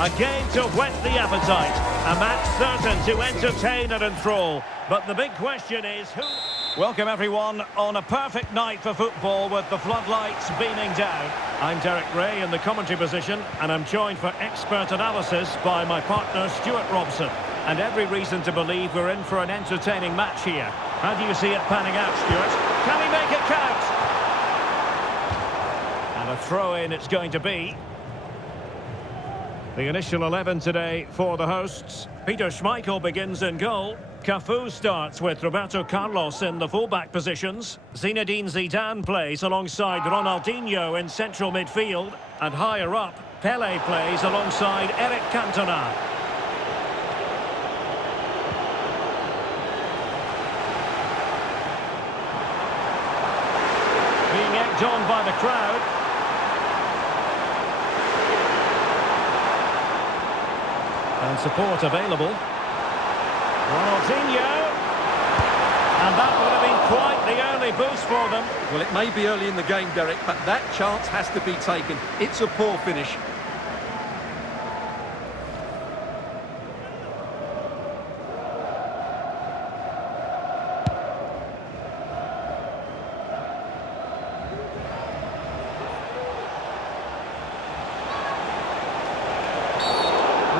A game to whet the appetite. A match certain to entertain and enthrall. But the big question is who... Welcome everyone on a perfect night for football with the floodlights beaming down. I'm Derek Ray in the commentary position and I'm joined for expert analysis by my partner Stuart Robson. And every reason to believe we're in for an entertaining match here. How do you see it panning out, Stuart? Can he make it count? And a throw-in it's going to be. The initial 11 today for the hosts. Peter Schmeichel begins in goal. Cafu starts with Roberto Carlos in the fullback positions. Zinedine Zidane plays alongside Ronaldinho in central midfield. And higher up, Pele plays alongside Eric Cantona. Being egged on by the crowd. And support available. Ronaldinho. And that would have been quite the early boost for them. Well, it may be early in the game, Derek, but that chance has to be taken. It's a poor finish.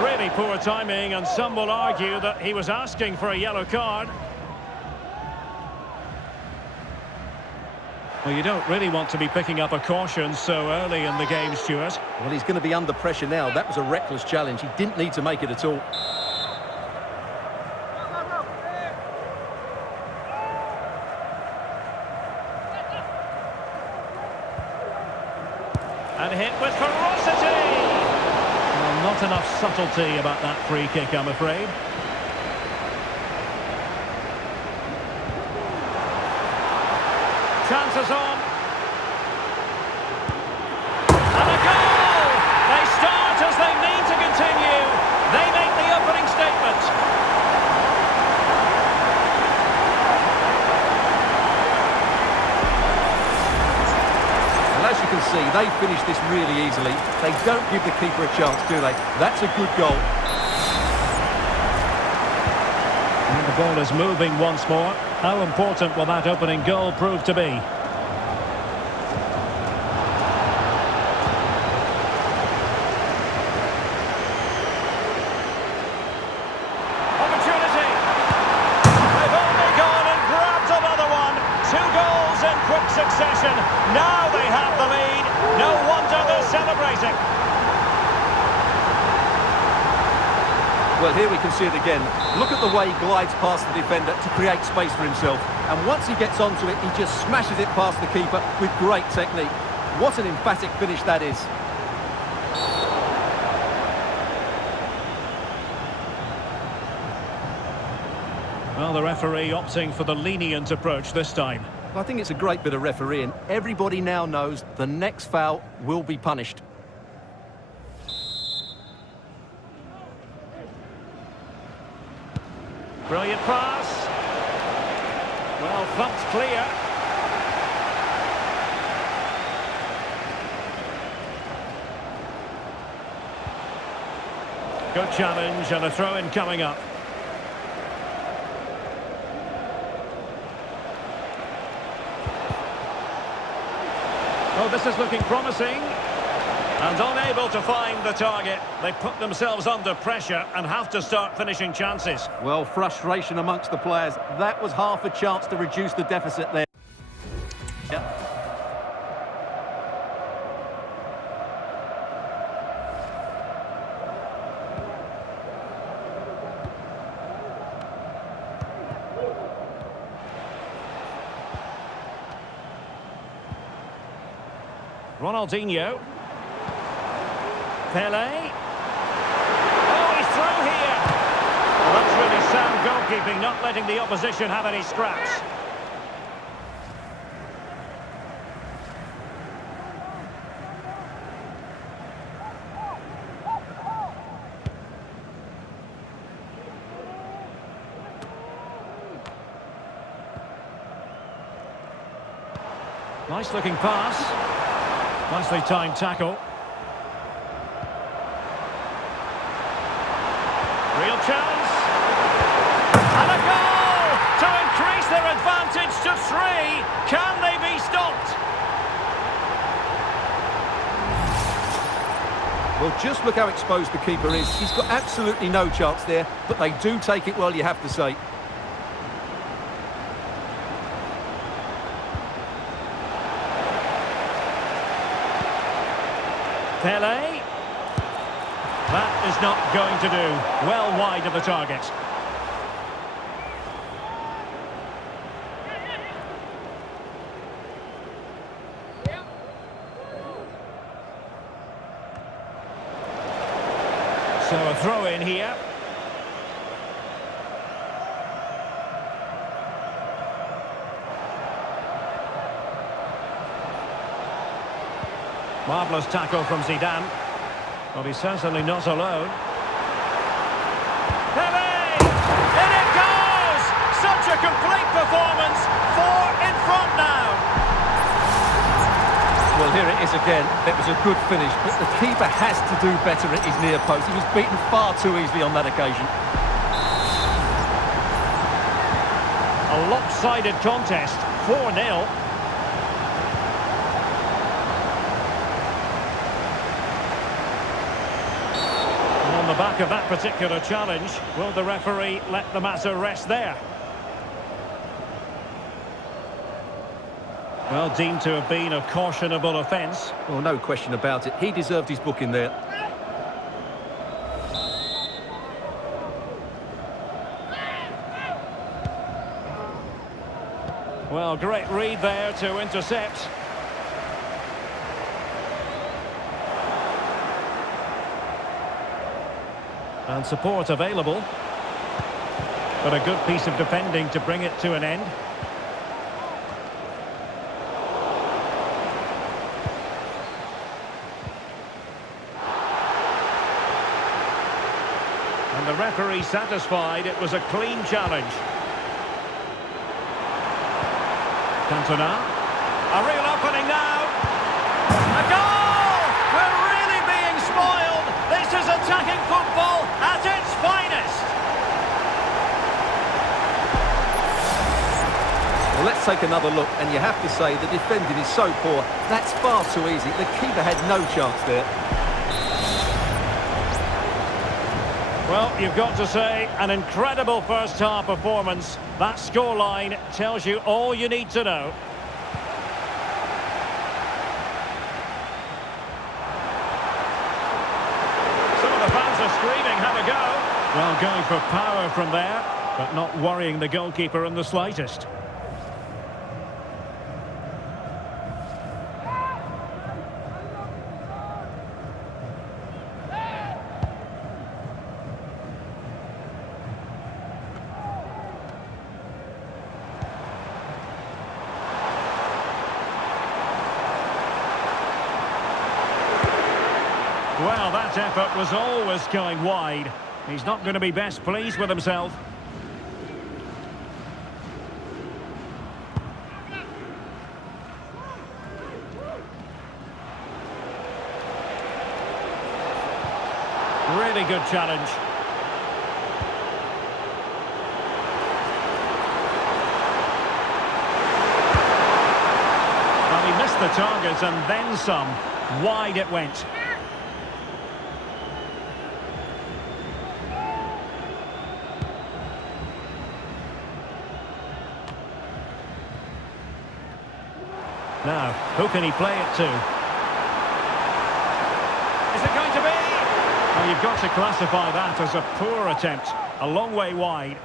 Really poor timing, and some will argue that he was asking for a yellow card. Well, you don't really want to be picking up a caution so early in the game, Stuart. Well, he's going to be under pressure now. That was a reckless challenge. He didn't need to make it at all. And hit with ferocity! Well, not enough subtlety about that free kick, I'm afraid. Chances on. And a goal! They start as they mean to continue. They make the opening statement. Well, as you can see, they finished this really easily. They don't give the keeper a chance, do they? That's a good goal. And the ball is moving once more. How important will that opening goal prove to be? Opportunity! They've only gone and grabbed another one. 2 goals in quick succession. Now they have the lead. No wonder they're celebrating. Well, here we can see it again. Look at the way he glides past the defender to create space for himself. And once he gets onto it, he just smashes it past the keeper with great technique. What an emphatic finish that is. Well, the referee opting for the lenient approach this time. I think it's a great bit of refereeing. Everybody now knows the next foul will be punished. Brilliant pass. Well, thumped clear. Good challenge and a throw-in coming up. Oh, this is looking promising. And unable to find the target. They put themselves under pressure and have to start finishing chances. Well, frustration amongst the players. That was half a chance to reduce the deficit there. Yep. Ronaldinho. Pele. Oh, he's through here. Well, that's really sound goalkeeping, not letting the opposition have any scraps. Nice looking pass. Nicely timed tackle. chance. And a goal to increase their advantage to 3. Can they be stopped? Well, just look how exposed the keeper is. He's got absolutely no chance there, but they do take it well, you have to say. Pele. That is not going to do. Well wide of the target. So a throw in here. Marvellous tackle from Zidane. Well, he's certainly not alone. Pele! In it goes! Such a complete performance. 4 in front now. Well, here it is again. It was a good finish, but the keeper has to do better at his near post. He was beaten far too easily on that occasion. A lopsided contest. 4-0. On the back of that particular challenge, will the referee let the matter rest there? Well, deemed to have been a cautionable offence. Well, no question about it. He deserved his booking there. Well, great read there to intercept. And support available. But a good piece of defending to bring it to an end. And the referee satisfied it was a clean challenge. Cantona. A real opening now. A goal! We're really being spoiled. This is attacking football at its finest. Well, let's take another look, and you have to say the defending is so poor. That's far too easy. The keeper had no chance there. Well, you've got to say, an incredible first-half performance. That scoreline tells you all you need to know. Some of the fans are screaming, have a go. Well, going for power from there, but not worrying the goalkeeper in the slightest. Well, that effort was always going wide. He's not going to be best pleased with himself. Really good challenge. Well, he missed the target and then some. Wide it went. Now, who can he play it to? Is it going to be? Well, you've got to classify that as a poor attempt. A long way wide.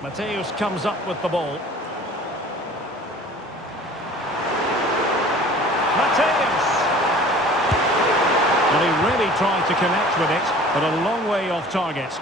Mateus comes up with the ball. Mateus! Well, he really tried to connect with it, but a long way off target.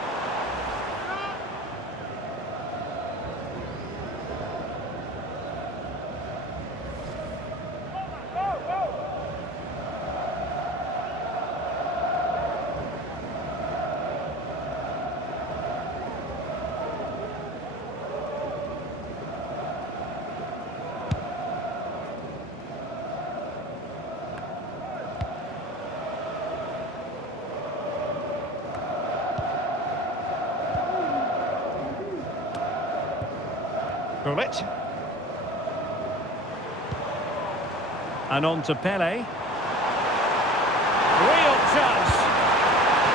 Bullet. And on to Pele. Real chance.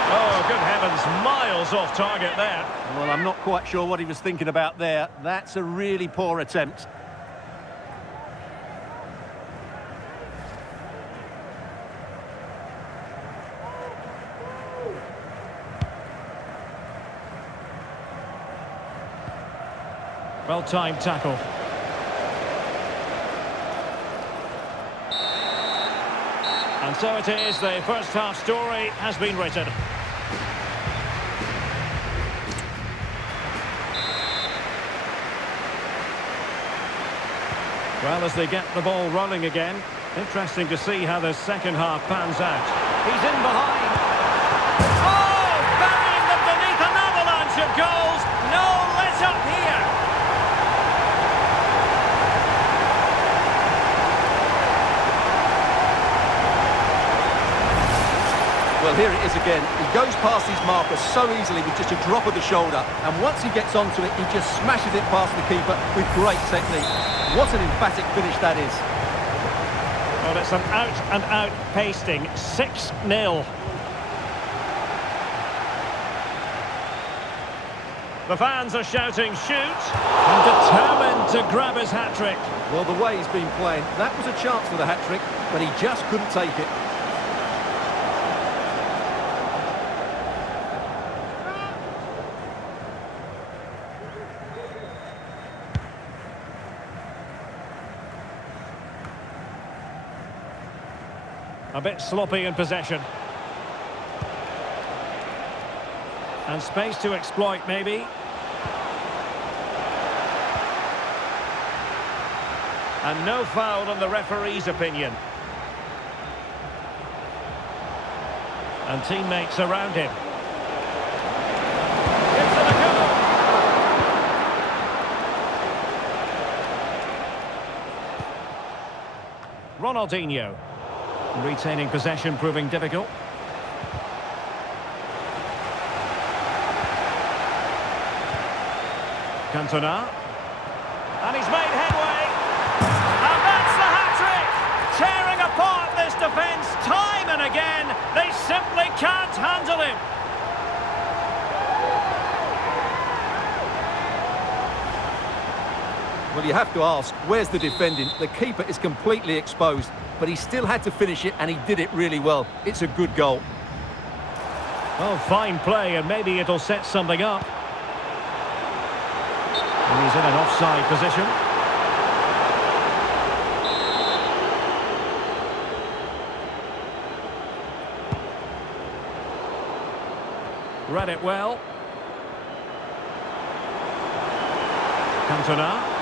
Oh, good heavens, miles off target there. Well, I'm not quite sure what he was thinking about there. That's a really poor attempt. Well-timed tackle. And so it is, the first half story has been written. Well, as they get the ball rolling again, interesting to see how the second half pans out. He's in behind. Oh, burying them beneath an avalanche of goals. No let up here. Well, here it is again. He goes past his marker so easily with just a drop of the shoulder. And once he gets onto it, he just smashes it past the keeper with great technique. What an emphatic finish that is. Well, it's an out-and-out pasting. 6-0. The fans are shouting, shoot! And determined to grab his hat-trick. Well, the way he's been playing, that was a chance for the hat-trick, but he just couldn't take it. A bit sloppy in possession. And space to exploit, maybe. And no foul in the referee's opinion. And teammates around him. It's a goal! Ronaldinho. Retaining possession proving difficult. Cantona. And he's made headway. And that's the hat-trick! Tearing apart this defence time and again. They simply can't handle him. Well, you have to ask, where's the defending? The keeper is completely exposed, but he still had to finish it, and he did it really well. It's a good goal. Well, fine play, and maybe it'll set something up. And he's in an offside position. Read it well. Cantona.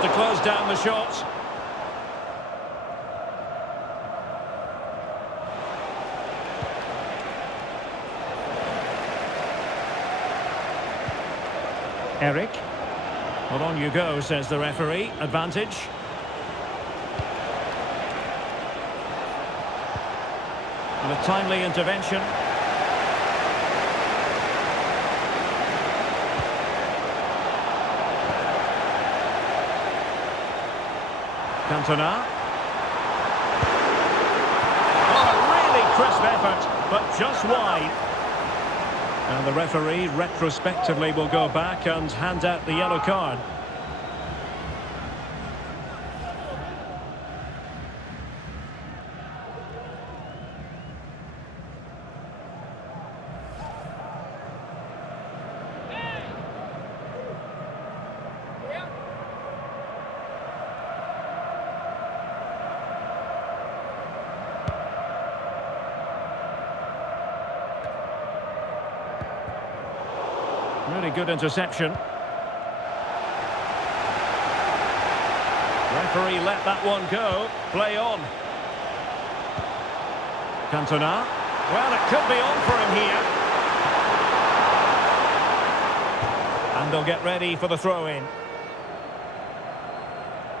To close down the shot. Eric. Well, on you go, says the referee. Advantage. And a timely intervention. Cantona. Oh, a really crisp effort, but just wide. And the referee retrospectively will go back and hand out the yellow card. Really good interception. Referee let that one go. Play on. Cantona. Well, it could be on for him here. And they'll get ready for the throw-in.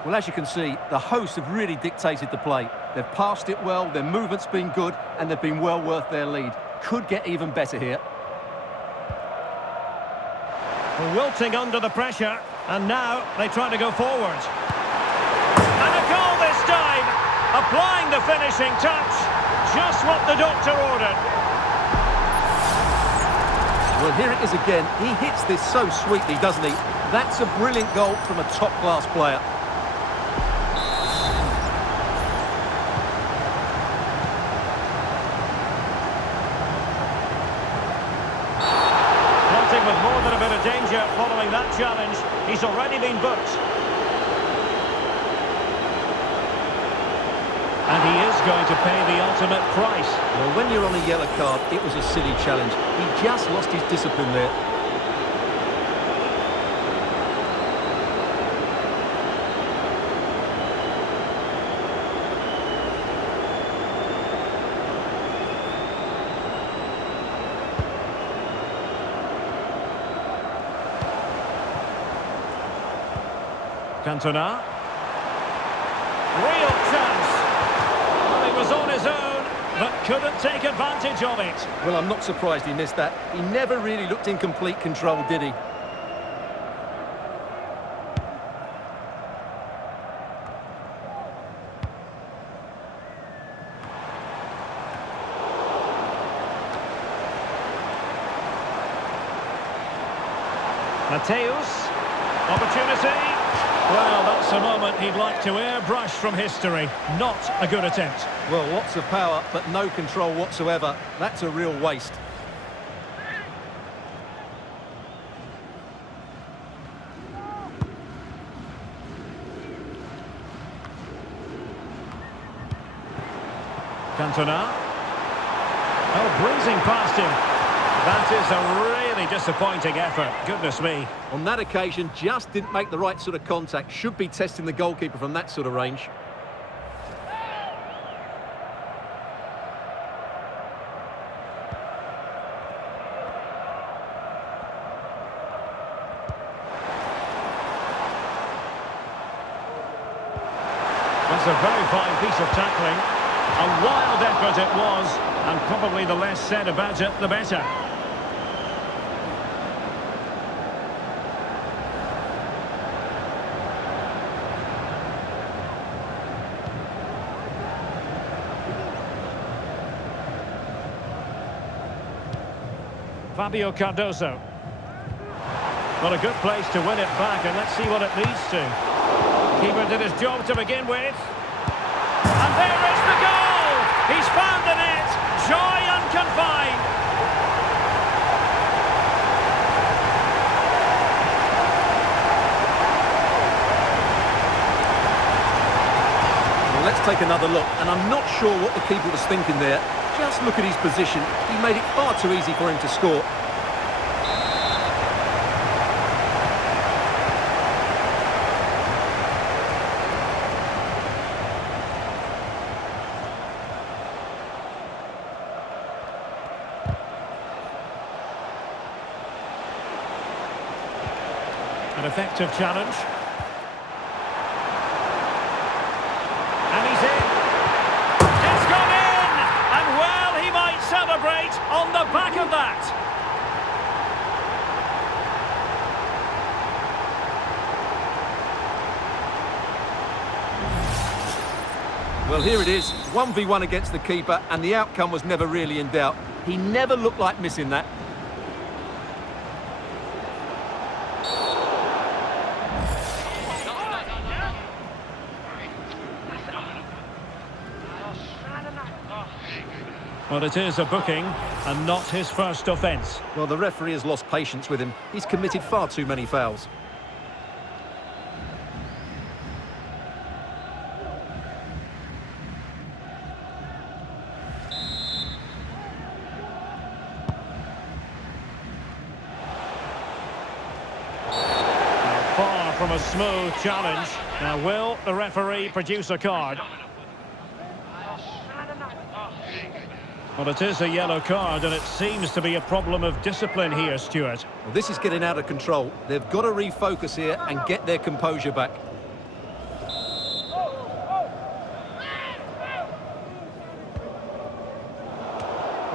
Well, as you can see, the hosts have really dictated the play. They've passed it well, their movement's been good, and they've been well worth their lead. Could get even better here. Wilting under the pressure, and now they try to go forward. And a goal this time, applying the finishing touch, just what the doctor ordered. Well, here it is again. He hits this so sweetly, doesn't he? That's a brilliant goal from a top-class player. With more than a bit of danger following that challenge. He's already been booked. And he is going to pay the ultimate price. Well, when you're on a yellow card, it was a silly challenge. He just lost his discipline there. Cantona. Real chance. Well, he was on his own, but couldn't take advantage of it. Well, I'm not surprised he missed that. He never really looked in complete control, did he? Mateus. Opportunity. Well, that's a moment he'd like to airbrush from history. Not a good attempt. Well, lots of power, but no control whatsoever. That's a real waste. Cantona. Oh, breezing past him. That is a really disappointing effort. Goodness me. On that occasion, just didn't make the right sort of contact. Should be testing the goalkeeper from that sort of range. That's a very fine piece of tackling. A wild effort it was, and probably the less said about it, the better. Fabio Cardoso. Well, a good place to win it back, and let's see what it leads to. Keeper did his job to begin with. And there is the goal! He's found the net! Joy unconfined! Well, let's take another look, and I'm not sure what the keeper was thinking there. Just look at his position. He made it far too easy for him to score. An effective challenge. And he's in. It's gone in! And well, he might celebrate on the back of that. Well, here it is, 1v1 against the keeper, and the outcome was never really in doubt. He never looked like missing that. Well, it is a booking, and not his first offence. Well, the referee has lost patience with him. He's committed far too many fouls. Far from a smooth challenge. Now, will the referee produce a card? Well, it is a yellow card, and it seems to be a problem of discipline here, Stuart. Well, this is getting out of control. They've got to refocus here and get their composure back.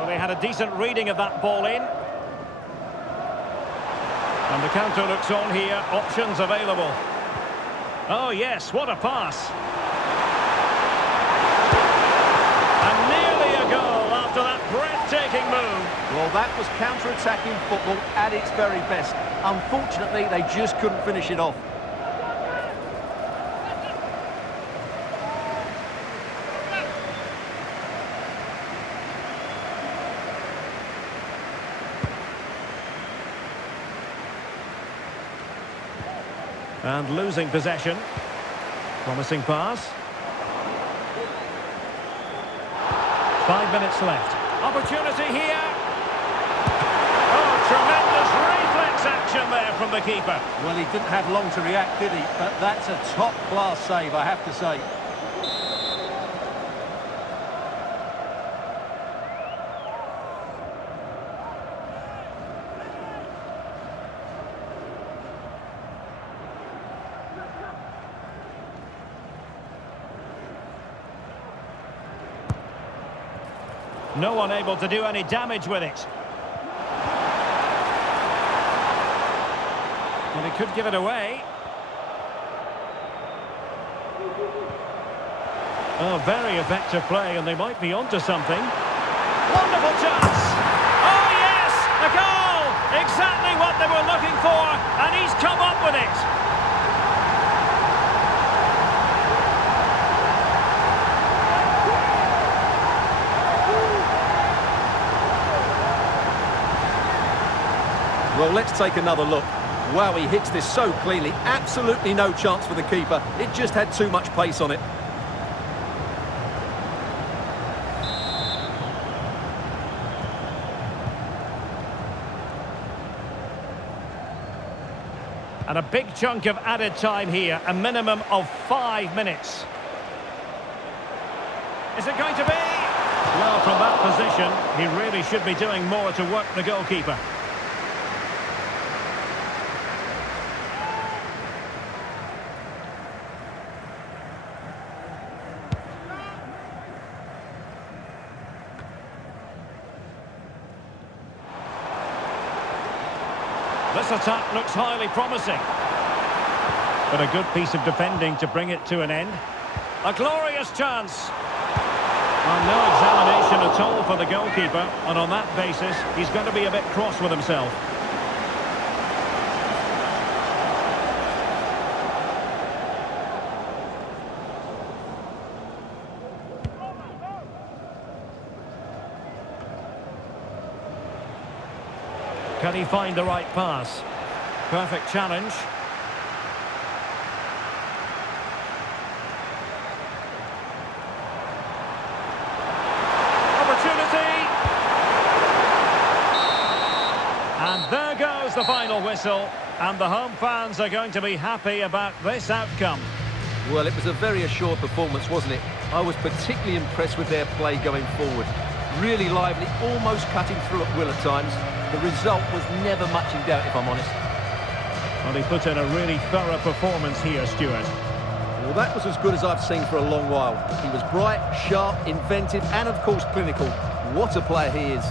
Well, he had a decent reading of that ball in. And the counter looks on here. Options available. Oh, yes, what a pass. And nearly a goal after that breathtaking move. Well, that was counter-attacking football at its very best. Unfortunately, they just couldn't finish it off. And losing possession. Promising pass. 5 minutes left. Opportunity here. Oh, tremendous reflex action there from the keeper. Well, he didn't have long to react, did he? But that's a top-class save, I have to say. No one able to do any damage with it. Well, he could give it away. Oh, very effective play, and they might be onto something. Wonderful chance! Oh, yes! A goal! Exactly what they were looking for, and he's come up with it! Well, let's take another look. Wow, he hits this so cleanly. Absolutely no chance for the keeper. It just had too much pace on it. And a big chunk of added time here, a minimum of 5 minutes. Is it going to be? Well, from that position, he really should be doing more to work the goalkeeper. This attack looks highly promising. But a good piece of defending to bring it to an end. A glorious chance. Well, no examination at all for the goalkeeper. And on that basis, he's going to be a bit cross with himself. Can he find the right pass? Perfect challenge. Opportunity! And there goes the final whistle. And the home fans are going to be happy about this outcome. Well, it was a very assured performance, wasn't it? I was particularly impressed with their play going forward. Really lively, almost cutting through at will at times. The result was never much in doubt, if I'm honest. Well, he put in a really thorough performance here, Stuart. Well, that was as good as I've seen for a long while. He was bright, sharp, inventive, and of course clinical. What a player he is.